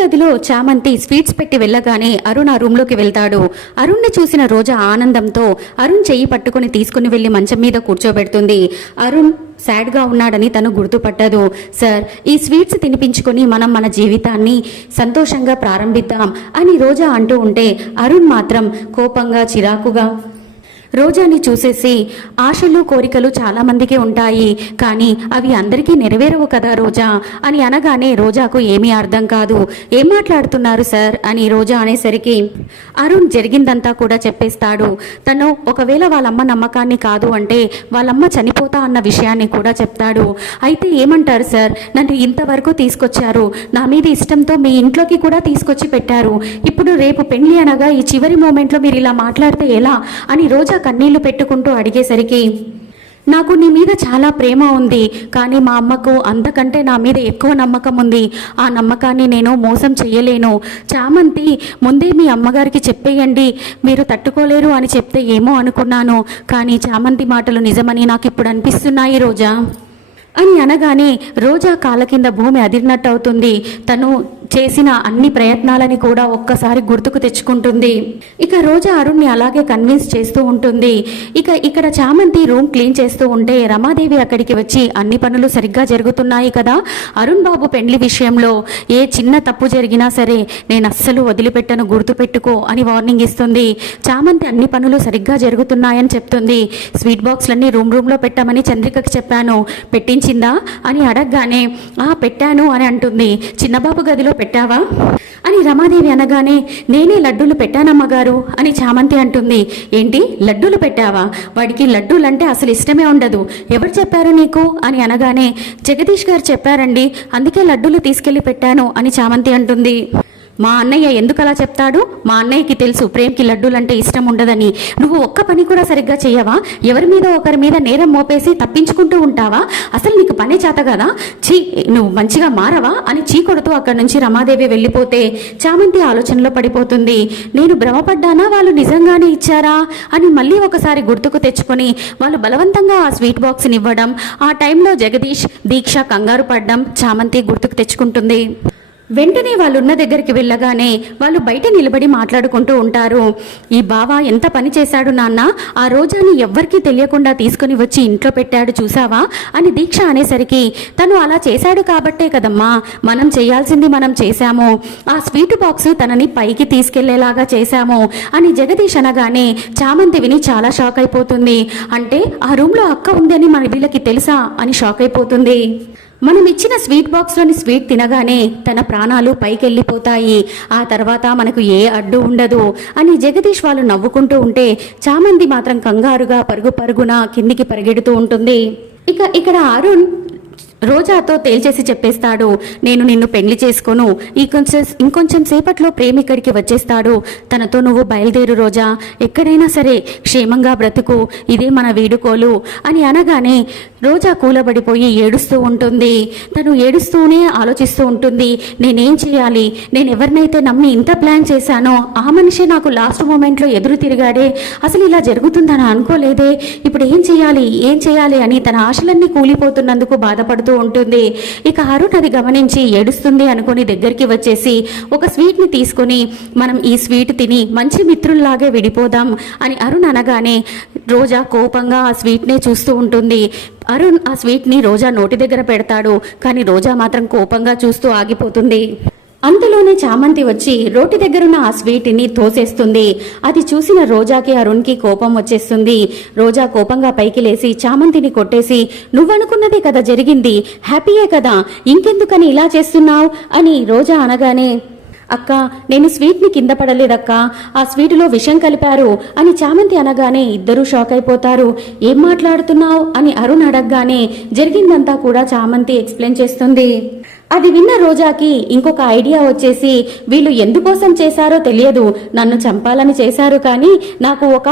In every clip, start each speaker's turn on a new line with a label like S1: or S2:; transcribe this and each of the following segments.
S1: గదిలో చామంతి స్వీట్స్ పెట్టి వెళ్ళగానే అరుణ్ ఆ రూమ్లోకి వెళ్తాడు. అరుణ్ని చూసిన రోజా ఆనందంతో అరుణ్ చెయ్యి పట్టుకుని తీసుకుని వెళ్ళి మంచం మీద కూర్చోబెడుతుంది. అరుణ్ సాడ్గా ఉన్నాడని తను గుర్తుపట్టదు. సార్ ఈ స్వీట్స్ తినిపించుకొని మనం మన జీవితాన్ని సంతోషంగా ప్రారంభిద్దాం అని రోజా అంటూ ఉంటే అరుణ్ మాత్రం కోపంగా చిరాకుగా రోజాని చూసేసి ఆశలు కోరికలు చాలా మందికి ఉంటాయి. కానీ అవి అందరికీ నెరవేరవు కదా రోజా? అని అనగానే రోజాకు ఏమీ అర్థం కాదు. ఏం మాట్లాడుతున్నారు సార్? అని రోజా అనేసరికి అరుణ్ జరిగిందంతా కూడా చెప్పేస్తాడు. తను ఒకవేళ వాళ్ళమ్మ నమ్మకాన్ని కాదు అంటే వాళ్ళమ్మ చనిపోతా అన్న విషయాన్ని కూడా చెప్తాడు. అయితే ఏమంటారు సార్? నన్ను ఇంతవరకు తీసుకొచ్చారు. నా మీద ఇష్టంతో మీ ఇంట్లోకి కూడా తీసుకొచ్చి పెట్టారు. ఇప్పుడు రేపు పెళ్ళి అనగా ఈ చివరి మూమెంట్లో మీరు ఇలా మాట్లాడితే ఎలా? అని రోజా కన్నీళ్ళు పెట్టుకుంటూ అడిగేసరికి నాకు నీ మీద చాలా ప్రేమ ఉంది కానీ మా అమ్మకు అంతకంటే నా మీద ఎక్కువ నమ్మకం ఉంది. ఆ నమ్మకాన్ని నేను మోసం చేయలేను. చామంతి ముందే మీ అమ్మగారికి చెప్పేయండి. మీరు తట్టుకోలేరు అని చెప్తే ఏమో అనుకున్నాను కానీ చామంతి మాటలు నిజమని నాకు ఇప్పుడు అనిపిస్తున్నాయి రోజా. అని అనగానే రోజా కాళ్ళ కింద భూమి అదిరినట్టు అవుతుంది. తను చేసిన అన్ని ప్రయత్నాలని కూడా ఒక్కసారి గుర్తుకు తెచ్చుకుంటుంది. ఇక రోజా అరుణ్ని అలాగే కన్విన్స్ చేస్తూ ఉంటుంది. ఇక ఇక్కడ చామంతి రూమ్ క్లీన్ చేస్తూ ఉంటే రమాదేవి అక్కడికి వచ్చి అన్ని పనులు సరిగ్గా జరుగుతున్నాయి కదా? అరుణ్ బాబు పెండ్లి విషయంలో ఏ చిన్న తప్పు జరిగినా సరే నేను అస్సలు వదిలిపెట్టను గుర్తుపెట్టుకో అని వార్నింగ్ ఇస్తుంది. చామంతి అన్ని పనులు సరిగ్గా జరుగుతున్నాయని చెప్తుంది. స్వీట్ బాక్స్లన్నీ రూమ్ రూమ్లో పెట్టామని చంద్రికకి చెప్పాను. పెట్టించిందా? అని అడగగానే ఆ పెట్టాను అని అంటుంది. చిన్నబాబు గదిలో పెట్టావా? అని రమాదేవి అనగానే నేనే లడ్డూలు పెట్టానమ్మగారు అని చామంతి అంటుంది. ఏంటి? లడ్డూలు పెట్టావా? వాడికి లడ్డూలంటే అసలు ఇష్టమే ఉండదు. ఎవరు చెప్పారు నీకు? అని అనగానే జగదీష్ గారు చెప్పారండి. అందుకే లడ్డూలు తీసుకెళ్ళి పెట్టాను అని చామంతి అంటుంది. మా అన్నయ్య ఎందుకు అలా చెప్తాడు? మా అన్నయ్యకి తెలుసు ప్రేమ్కి లడ్డూలంటే ఇష్టం ఉండదని. నువ్వు ఒక్క పని కూడా సరిగ్గా చేయవా ఎవరి మీద ఒకరి మీద నేరం మోపేసి తప్పించుకుంటూ ఉంటావా? అసలు నీకు పనే చేత కదా? చీ నువ్వు మంచిగా మారవా? అని చీ కొడుతూ అక్కడి నుంచి రమాదేవి వెళ్ళిపోతే చామంతి ఆలోచనలో పడిపోతుంది. నేను భ్రమపడ్డానా? వాళ్ళు నిజంగానే ఇచ్చారా? అని మళ్ళీ ఒకసారి గుర్తుకు తెచ్చుకొని వాళ్ళు బలవంతంగా ఆ స్వీట్ బాక్స్ని ఇవ్వడం ఆ టైంలో జగదీష్ దీక్ష కంగారు పడ్డం చామంతి గుర్తుకు తెచ్చుకుంటుంది. వెంటనే వాళ్ళు ఉన్న దగ్గరికి వెళ్ళగానే వాళ్ళు బయట నిలబడి మాట్లాడుకుంటూ ఉంటారు. ఈ బావ ఎంత పని చేశాడు నాన్న? ఆ రోజాని ఎవ్వరికీ తెలియకుండా తీసుకుని వచ్చి ఇంట్లో పెట్టాడు చూసావా? అని దీక్ష అనేసరికి తను అలా చేశాడు కాబట్టే కదమ్మా మనం చేయాల్సింది మనం చేశాము. ఆ స్వీట్ బాక్స్ తనని పైకి తీసుకెళ్ళేలాగా చేశాము అని జగదీష్ అనగానే చామంతి విని చాలా షాక్ అయిపోతుంది. అంటే ఆ రూమ్లో అక్క ఉందని మన వీళ్ళకి తెలుసా? అని షాక్ అయిపోతుంది. మనం ఇచ్చిన స్వీట్ బాక్స్లోని స్వీట్ తినగానే తన ప్రాణాలు పైకెళ్ళిపోతాయి. ఆ తర్వాత మనకు ఏ అడ్డు ఉండదు అని జగదీష్ వాళ్ళు నవ్వుకుంటూ ఉంటే చామంతి మాత్రం కంగారుగా పరుగు పరుగున కిందికి పరిగెడుతూ ఉంటుంది. ఇక ఇక్కడ అరుణ్ రోజాతో తేల్చేసి చెప్పేస్తాడు. నేను నిన్ను పెళ్ళి చేసుకోను. ఈ కొంచెం ఇంకొంచెం సేపట్లో ప్రేమ ఇక్కడికి వచ్చేస్తాడు. తనతో నువ్వు బయలుదేరు రోజా. ఎక్కడైనా సరే క్షేమంగా బ్రతుకు. ఇదే మన వీడుకోలు అని అనగానే రోజా కూలబడిపోయి ఏడుస్తూ ఉంటుంది. తను ఏడుస్తూనే ఆలోచిస్తూ ఉంటుంది. నేనేం చేయాలి? నేను ఎవరినైతే నమ్మి ఇంత ప్లాన్ చేశానో ఆ మనిషి నాకు లాస్ట్ మూమెంట్లో ఎదురు తిరిగాడే. అసలు ఇలా జరుగుతుందని అనుకోలేదే. ఇప్పుడు ఏం చేయాలి? ఏం చేయాలి అని తన ఆశలన్నీ కూలిపోతున్నందుకు బాధపడుతూ ఉంటుంది. ఇక అరుణ్ అది గమనించి ఏడుస్తుంది అనుకుని దగ్గరికి వచ్చేసి ఒక స్వీట్ని తీసుకొని మనం ఈ స్వీట్ తిని మంచి మిత్రుల్లాగే విడిపోదాం అని అరుణ్ అనగానే రోజా కోపంగా ఆ స్వీట్నే చూస్తూ ఉంటుంది. అరుణ్ ఆ స్వీట్ని రోజా నోటి దగ్గర పెడతాడు కానీ రోజా మాత్రం కోపంగా చూస్తూ ఆగిపోతుంది. అంతలోనే చామంతి వచ్చి రోటి దగ్గరున్న ఆ స్వీట్ని తోసేస్తుంది. అది చూసిన రోజాకి అరుణ్కి కోపం వచ్చేస్తుంది. రోజా కోపంగా పైకి లేచి చామంతిని కొట్టేసి నువ్వనుకున్నదే కదా జరిగింది. హ్యాపీయే కదా. ఇంకెందుకని ఇలా చేస్తున్నావు? అని రోజా అనగానే అక్క నేను స్వీట్ని కింద పడలేదక్క. ఆ స్వీటులో విషం కలిపారు అని చామంతి అనగానే ఇద్దరూ షాక్ అయిపోతారు. ఏం మాట్లాడుతున్నావు అని అరుణ్ అడగగానే జరిగిందంతా కూడా చామంతి ఎక్స్ప్లెయిన్ చేస్తుంది. అది విన్న రోజాకి ఇంకొక ఐడియా వచ్చేసి వీళ్ళు ఎందుకోసం చేశారో తెలియదు. నన్ను చంపాలని చేశారు కానీ నాకు ఒక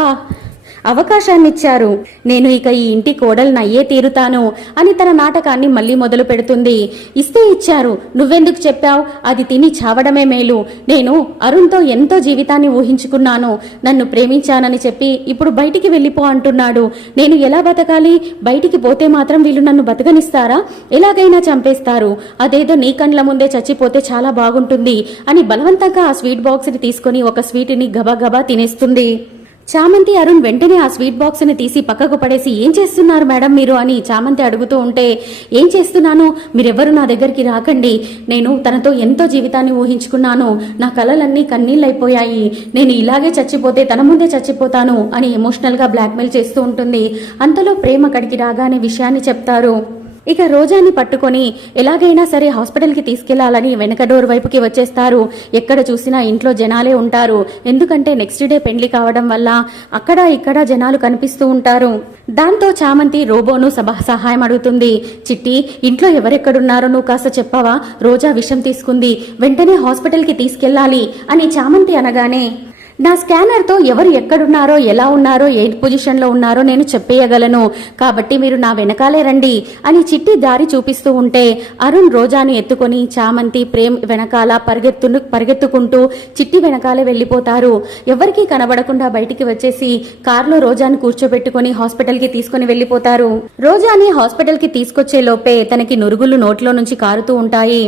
S1: అవకాశాన్నిచ్చారు. నేను ఇక ఈ ఇంటి కోడలనయ్యే తీరుతాను అని తన నాటకాన్ని మళ్ళీ మొదలు పెడుతుంది. ఇస్తే ఇచ్చారు. నువ్వెందుకు చెప్పావు? అది తిని చావడమే మేలు. నేను అరుణ్తో ఎంతో జీవితాన్ని ఊహించుకున్నాను. నన్ను ప్రేమించానని చెప్పి ఇప్పుడు బయటికి వెళ్ళిపో అంటున్నాడు. నేను ఎలా బతకాలి? బయటికి పోతే మాత్రం వీళ్ళు నన్ను బతకనిస్తారా? ఎలాగైనా చంపేస్తారు. అదేదో నీ కండ్ల ముందే చచ్చిపోతే చాలా బాగుంటుంది అని బలవంతంగా ఆ స్వీట్ బాక్స్ని తీసుకొని ఒక స్వీట్ని గబగబా తినేస్తుంది. చామంతి అరుణ్ వెంటనే ఆ స్వీట్ బాక్స్ని తీసి పక్కకు పడేసి ఏం చేస్తున్నారు మేడం మీరు? అని చామంతి అడుగుతూ ఉంటే ఏం చేస్తున్నాను? మీరెవ్వరు నా దగ్గరికి రాకండి. నేను తనతో ఎంతో జీవితాన్ని ఊహించుకున్నాను. నా కలలన్నీ కన్నీళ్ళైపోయాయి. నేను ఇలాగే చచ్చిపోతే తన ముందే చచ్చిపోతాను అని ఎమోషనల్గా బ్లాక్మెయిల్ చేస్తూ ఉంటుంది. అంతలో ప్రేమ అక్కడికి రాగానే విషయాన్ని చెప్తారు. ఇక రోజాని పట్టుకొని ఎలాగైనా సరే హాస్పిటల్కి తీసుకెళ్ళాలని వెనక డోర్ వైపుకి వచ్చేస్తారు. ఎక్కడ చూసినా ఇంట్లో జనాలే ఉంటారు. ఎందుకంటే నెక్స్ట్ డే పెండ్లి కావడం వల్ల అక్కడ ఇక్కడ జనాలు కనిపిస్తూ ఉంటారు. దాంతో చామంతి రోబోను సభ సహాయం అడుగుతుంది. చిట్టి ఇంట్లో ఎవరెక్కడున్నారో నువ్వు కాస్త చెప్పావా? రోజా విషం తీసుకుంది. వెంటనే హాస్పిటల్కి తీసుకెళ్ళాలి అని చామంతి అనగానే నా స్కానర్తో ఎవరు ఎక్కడున్నారో ఎలా ఉన్నారో ఏ పొజిషన్లో ఉన్నారో నేను చెప్పేయగలను. కాబట్టి మీరు నా వెనకాలే రండి అని చిట్టి దారి చూపిస్తూ ఉంటే అరుణ్ రోజాను ఎత్తుకొని చామంతి ప్రేమ్ వెనకాల పరిగెత్తు పరిగెత్తుకుంటూ చిట్టి వెనకాలే వెళ్ళిపోతారు. ఎవరికీ కనబడకుండా బయటికి వచ్చేసి కారులో రోజాను కూర్చోబెట్టుకొని హాస్పిటల్కి తీసుకొని వెళ్ళిపోతారు. రోజాని హాస్పిటల్కి తీసుకొచ్చే లోపే తనకి నురుగులు నోట్లో నుంచి కారుతూ ఉంటాయి.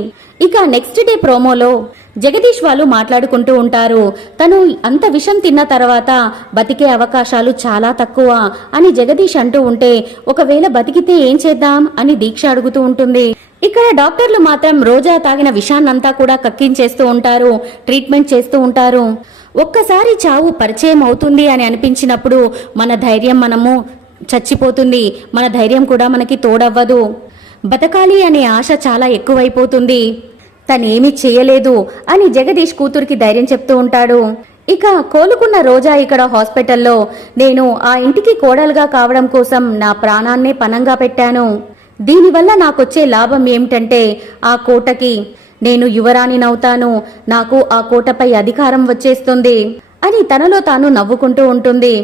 S1: ఇక నెక్స్ట్ డే ప్రోమోలో జగదీష్ వాళ్ళు మాట్లాడుకుంటూ ఉంటారు. తను అంత విషం తిన్న తర్వాత బతికే అవకాశాలు చాలా తక్కువ అని జగదీష్ అంటూ ఉంటే ఒకవేళ బతికితే ఏం చేద్దాం అని దీక్ష అడుగుతూ ఉంటుంది. ఇక్కడ డాక్టర్లు మాత్రం రోజా తాగిన విషాన్నంతా కూడా కక్కించేస్తూ ఉంటారు ట్రీట్మెంట్ చేస్తూ ఉంటారు. ఒక్కసారి చావు పరిచయం అవుతుంది అని అనిపించినప్పుడు మన ధైర్యం మనము చచ్చిపోతుంది. మన ధైర్యం కూడా మనకి తోడవ్వదు. బతకాలి అనే ఆశ చాలా ఎక్కువైపోతుంది. తనేమీ చేయలేదు అని జగదీష్ కూతురికి ధైర్యం చెప్తూ ఉంటాడు. ఇక కోలుకున్న రోజా ఇక్కడ హాస్పిటల్లో. నేను ఆ ఇంటికి కోడలుగా కావడం కోసం నా ప్రాణాన్నే పనంగా పెట్టాను. దీనివల్ల నాకొచ్చే లాభం ఏమిటంటే ఆ కోటకి నేను యువరాణినవుతాను నాకు ఆ కోటపై అధికారం వచ్చేస్తుంది అని తనలో తాను నవ్వుకుంటూ ఉంటుంది.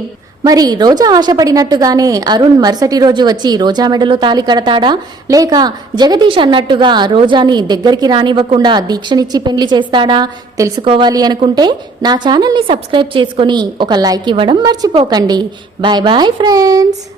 S1: మరి రోజా ఆశపడినట్టుగానే అరుణ్ మరుసటి రోజు వచ్చి రోజా మెడలో తాలి కడతాడా? లేక జగదీష్ అన్నట్టుగా రోజాని దగ్గరికి రానివ్వకుండా దీక్షనిచ్చి పెళ్ళి చేస్తాడా? తెలుసుకోవాలి అనుకుంటే నా ఛానల్ని సబ్స్క్రైబ్ చేసుకొని ఒక లైక్ ఇవ్వడం మర్చిపోకండి. Bye bye friends.